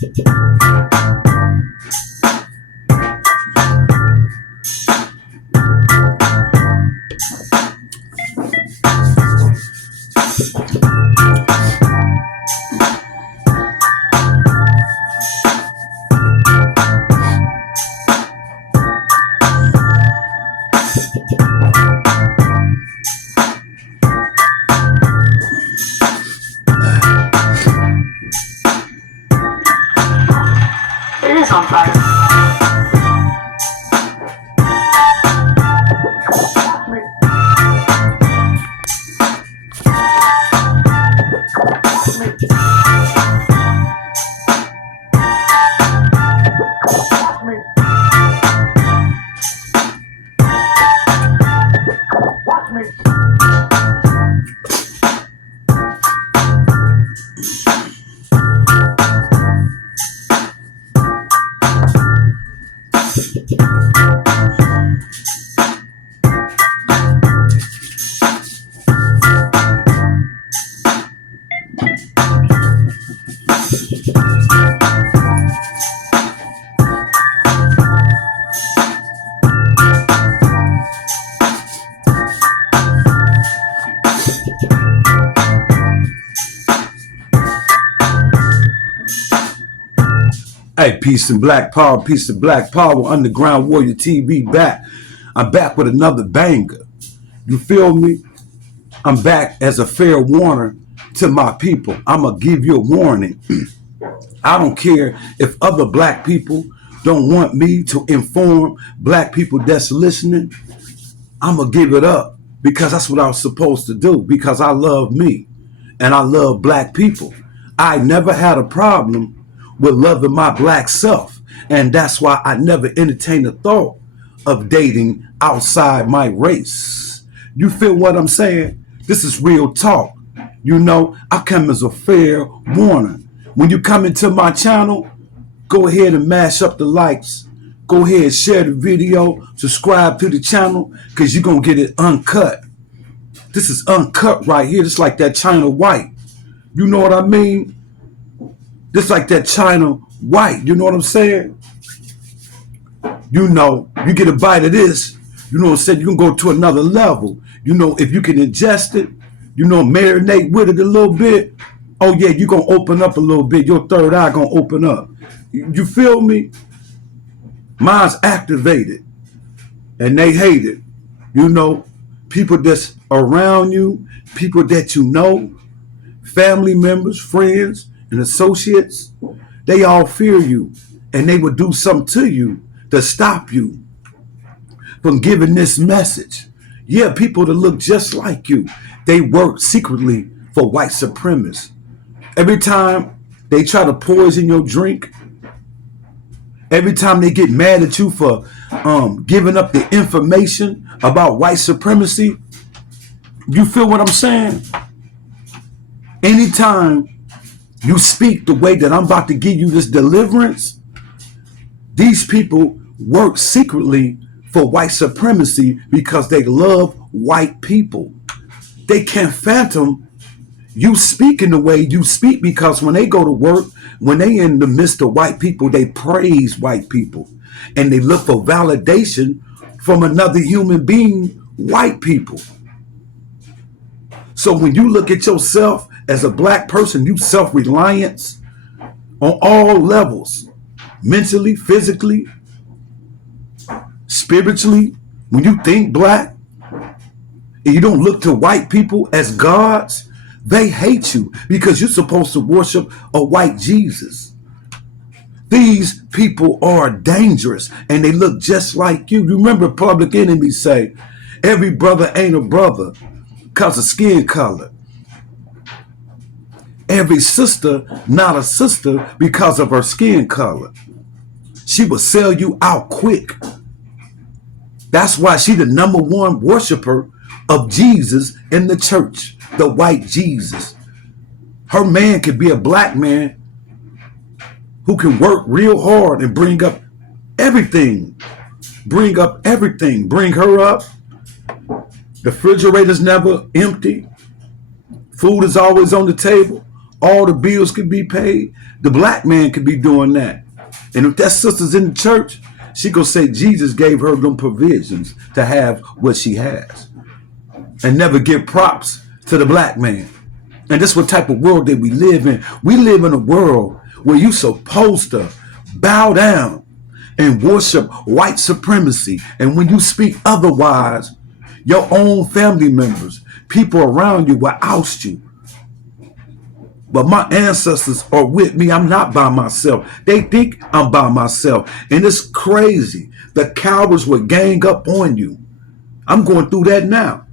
It is on fire. Watch me. Hey, peace and black power, peace and black power, Underground Warrior TV back. I'm back with another banger. You feel me? I'm back as a fair warner to my people. I'm going to give you a warning. I don't care if other black people don't want me to inform black people that's listening. I'm going to give it up because that's what I was supposed to do, because I love me and I love black people. I never had a problem with loving my black self, and that's why I never entertained the thought of dating outside my race. You feel what I'm saying? This is real talk. You know, I come as a fair warner. When you come into my channel, go ahead and mash up the likes. Go ahead and share the video, subscribe to the channel, because you're going to get it uncut. This is uncut right here, just like that China white. You know what I mean? Just like that China white, you know what I'm saying? You know, you get a bite of this, you know what I'm saying? You can go to another level. You know, if you can ingest it, you know, marinate with it a little bit. Oh yeah, you're going to open up a little bit. Your third eye going to open up. You feel me? Mine's activated and they hate it. You know, people that's around you, people that you know, family members, friends, and associates, they all fear you, and they would do something to you to stop you from giving this message. Yeah, people that look just like you, they work secretly for white supremacists. Every time they try to poison your drink, every time they get mad at you for giving up the information about white supremacy, you feel what I'm saying? Anytime you speak the way that I'm about to give you this deliverance, these people work secretly for white supremacy because they love white people. They can't fathom you speaking the way you speak, because when they go to work, when they in the midst of white people, they praise white people and they look for validation from another human being, white people. So when you look at yourself as a black person, you self-reliance on all levels, mentally, physically, spiritually. When you think black and you don't look to white people as gods, they hate you because you're supposed to worship a white Jesus. These people are dangerous and they look just like you. You remember Public Enemy say, every brother ain't a brother because of skin color. Every sister not a sister because of her skin color. She will sell you out quick. That's why she the #1 worshiper of Jesus in the church, the white Jesus. Her man could be a black man who can work real hard and bring up everything. Bring up everything. Bring her up. The refrigerator's never empty. Food is always on the table. all the bills could be paid, the black man could be doing that. And if that sister's in the church, she gonna say Jesus gave her them provisions to have what she has, and never give props to the black man. And this is what type of world that we live in. We live in a world where you supposed to bow down and worship white supremacy. And when you speak otherwise, your own family members, people around you will oust you. But my ancestors are with me. I'm not by myself. They think I'm by myself. And it's crazy. The cowards will gang up on you. I'm going through that now.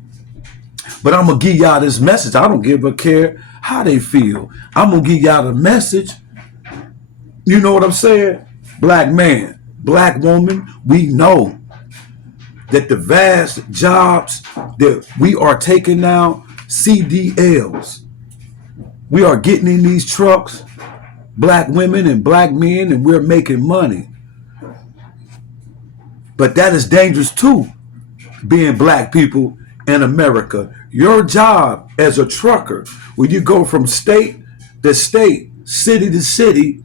But I'm going to give y'all this message. I don't give a care how they feel. I'm going to give y'all the message. You know what I'm saying? Black man, black woman, we know that the vast jobs that we are taking now, CDLs, we are getting in these trucks, black women and black men, and we're making money. But that is dangerous too, being black people in America. Your job as a trucker, when you go from state to state, city to city,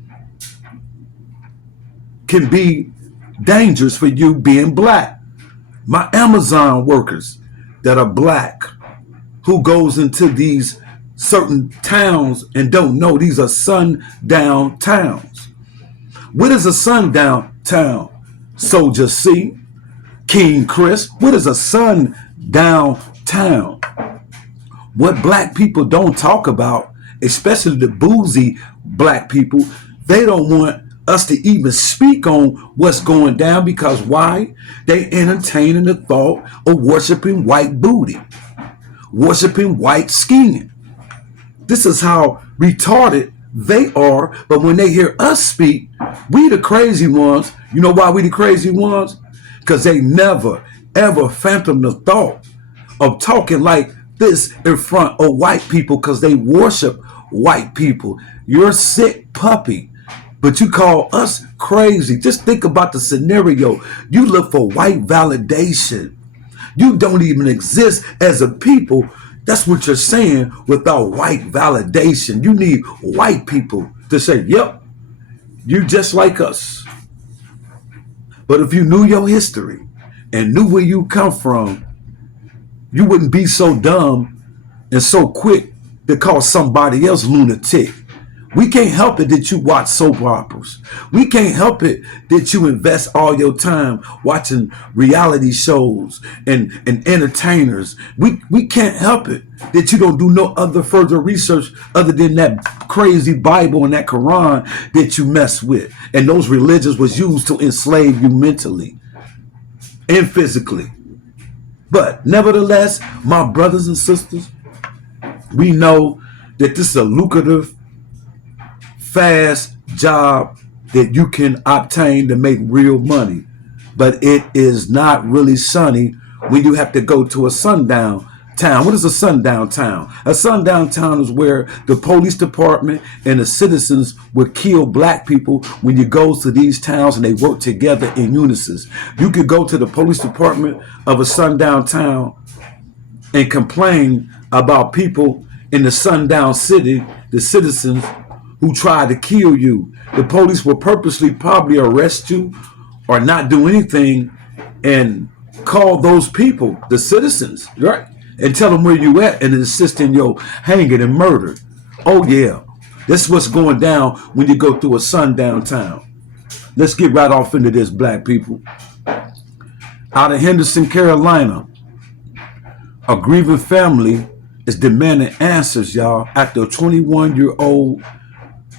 can be dangerous for you being black. My Amazon workers that are black, who goes into these certain towns and don't know these are sundown towns. What is a sundown town? Soldier C, King Chris. What is a sundown town? What black people don't talk about, especially the boozy black people, they don't want us to even speak on what's going down, because why? They entertaining the thought of worshiping white booty, worshiping white skin. This is how retarded they are. But when they hear us speak, we the crazy ones. You know why we the crazy ones? Because they never, ever phantom the thought of talking like this in front of white people, because they worship white people. You're a sick puppy, but you call us crazy. Just think about the scenario. You look for white validation. You don't even exist as a people. That's what you're saying, without white validation. You need white people to say, yep, you just like us. But if you knew your history and knew where you come from, you wouldn't be so dumb and so quick to call somebody else lunatic. We can't help it that you watch soap operas. We can't help it that you invest all your time watching reality shows and entertainers. We can't help it that you don't do no other further research other than that crazy Bible and that Quran that you mess with. And those religions was used to enslave you mentally and physically. But nevertheless, my brothers and sisters, we know that this is a lucrative, fast job that you can obtain to make real money. But it is not really sunny when you have to go to a sundown town. What is a sundown town? A sundown town is where the police department and the citizens would kill black people when you go to these towns and they work together in unison. You could go to the police department of a sundown town and complain about people in the sundown city, the citizens who tried to kill you. The police will purposely probably arrest you or not do anything and call those people, the citizens, right? And tell them where you at and insist in your hanging and murder. Oh yeah, this is what's going down when you go through a sundown town. Let's get right off into this, black people. Out of Henderson, Carolina, a grieving family is demanding answers, y'all, after a 21-year-old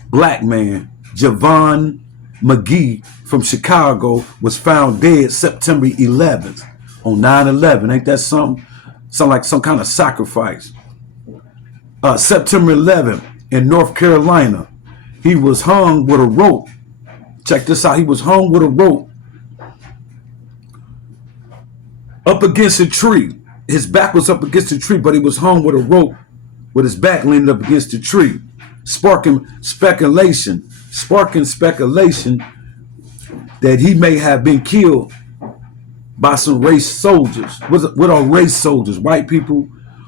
black man, JAVION MAGEE from Chicago, was found dead September 11th on 9/11. Ain't that something? Sound like some kind of sacrifice. September 11th in North Carolina, he was hung with a rope. Check this out. He was hung with a rope up against a tree. His back was up against a tree, but he was hung with a rope with his back leaning up against the tree, sparking speculation that he may have been killed by some race soldiers. What are race soldiers? White people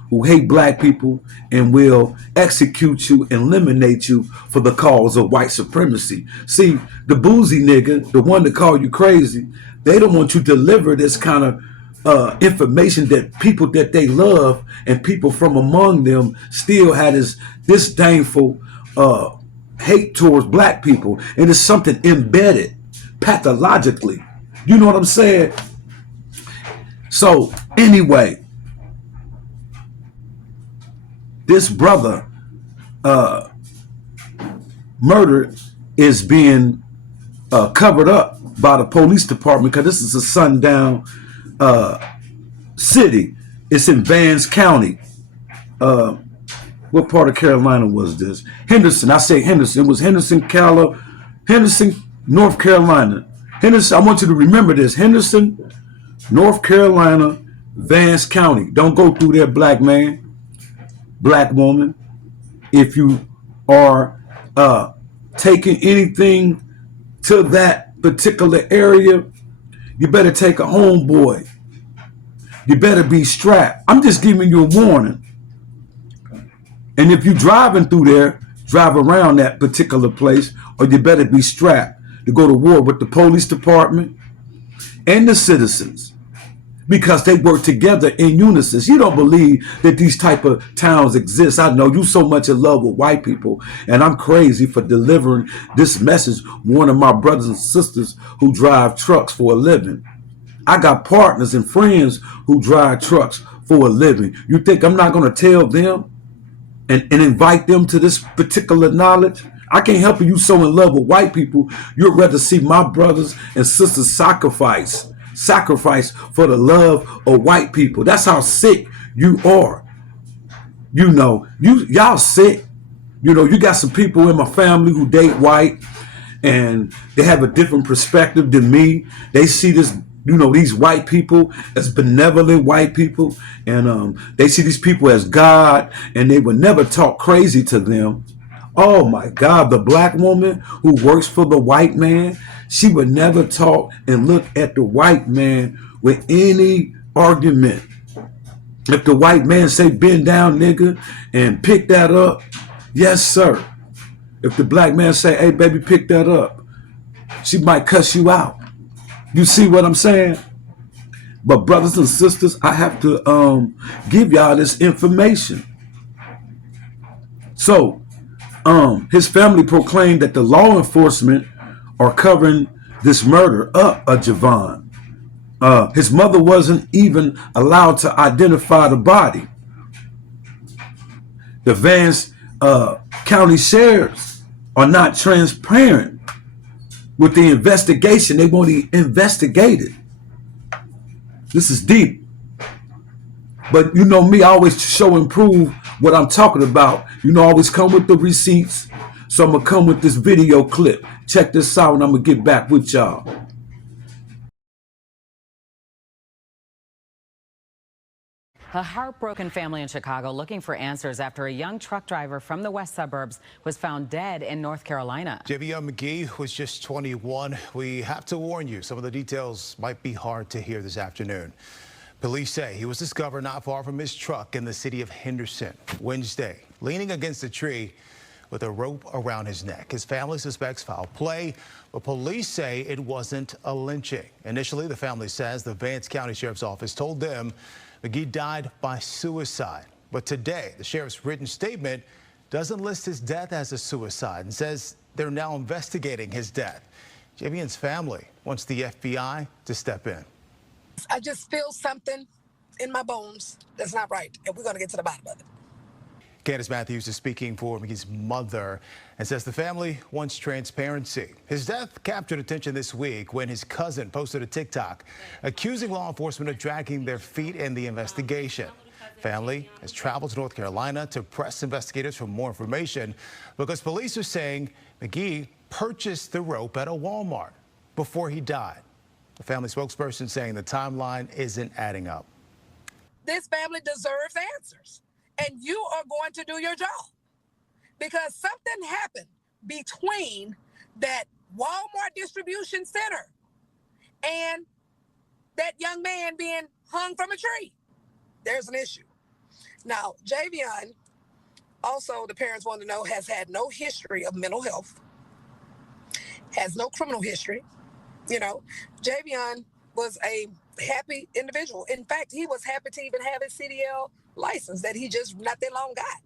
who hate black people and will execute you, eliminate you for the cause of white supremacy. See, the boozy nigga, the one that call you crazy, they don't want you to deliver this kind of information that people that they love and people from among them still had this disdainful hate towards black people. And it's something embedded pathologically. You know what I'm saying? So anyway, this brother murder is being covered up by the police department because this is a sundown city. It's in Vance County. What part of Carolina was this? Henderson. I say Henderson. It was Henderson, North Carolina. Henderson. I want you to remember this. Henderson, North Carolina, Vance County. Don't go through there, black man, black woman. If you are taking anything to that particular area, you better take a homeboy. You better be strapped. I'm just giving you a warning. And if you're driving through there, drive around that particular place, or you better be strapped to go to war with the police department and the citizens, because they work together in unison. You don't believe that these type of towns exist. I know you so much in love with white people, and I'm crazy for delivering this message. One of my brothers and sisters who drive trucks for a living. I got partners and friends who drive trucks for a living. You think I'm not going to tell them and invite them to this particular knowledge? I can't help you so in love with white people. You'd rather see my brothers and sisters sacrifice for the love of white people. That's how sick you are. You know, y'all sick. You know, you got some people in my family who date white and they have a different perspective than me. They see this, you know, these white people as benevolent white people, and they see these people as God, and they would never talk crazy to them. Oh my God, the black woman who works for the white man, she would never talk and look at the white man with any argument. If the white man say bend down nigga and pick that up, yes sir. If the black man say, hey baby, pick that up, she might cuss you out. You see what I'm saying? But brothers and sisters, I have to give y'all this information. So his family proclaimed that the law enforcement are covering this murder up of Javon. His mother wasn't even allowed to identify the body. The Vance County sheriffs are not transparent with the investigation. They won't even investigate it. This is deep. But you know me, I always show and prove what I'm talking about. You know, I always come with the receipts. So I'm going to come with this video clip. Check this out and I'm going to get back with y'all. A heartbroken family in Chicago looking for answers after a young truck driver from the west suburbs was found dead in North Carolina. JaVion Magee was just 21. We have to warn you, some of the details might be hard to hear this afternoon. Police say he was discovered not far from his truck in the city of Henderson Wednesday, leaning against a tree with a rope around his neck. His family suspects foul play, but police say it wasn't a lynching. Initially, the family says the Vance County Sheriff's Office told them Magee died by suicide. But today, the sheriff's written statement doesn't list his death as a suicide and says they're now investigating his death. JaVion's family wants the FBI to step in. I just feel something in my bones that's not right, and we're going to get to the bottom of it. Candace Matthews is speaking for Magee's mother and says the family wants transparency. His death captured attention this week when his cousin posted a TikTok accusing law enforcement of dragging their feet in the investigation. Family has traveled to North Carolina to press investigators for more information because police are saying Magee purchased the rope at a Walmart before he died. The family spokesperson saying the timeline isn't adding up. This family deserves answers. And you are going to do your job, because something happened between that Walmart distribution center and that young man being hung from a tree. There's an issue. Now, Javion, also the parents want to know, has had no history of mental health, has no criminal history. You know, Javion was a happy individual. In fact, he was happy to even have his CDL license that he just not that long got.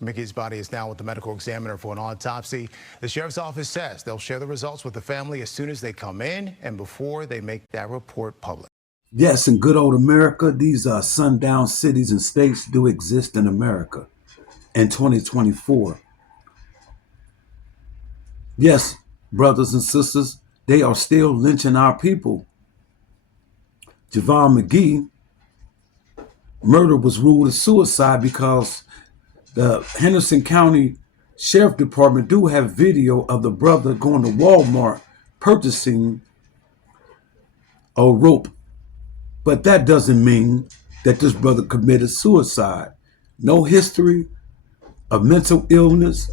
Mickey's body is now with the medical examiner for an autopsy. The sheriff's office says they'll share the results with the family as soon as they come in and before they make that report public. Yes, in good old America, these sundown cities and states do exist in America in 2024. Yes, brothers and sisters, they are still lynching our people. JAVION MAGEE murder was ruled a suicide because the Henderson County Sheriff Department do have video of the brother going to Walmart purchasing a rope. But that doesn't mean that this brother committed suicide. No history of mental illness.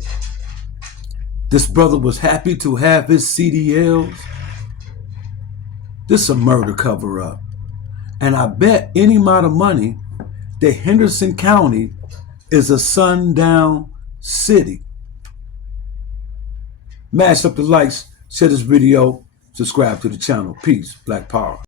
This brother was happy to have his CDLs. This is a murder cover-up. And I bet any amount of money that Henderson County is a sundown city. Mash up the likes, share this video, subscribe to the channel. Peace, Black Power.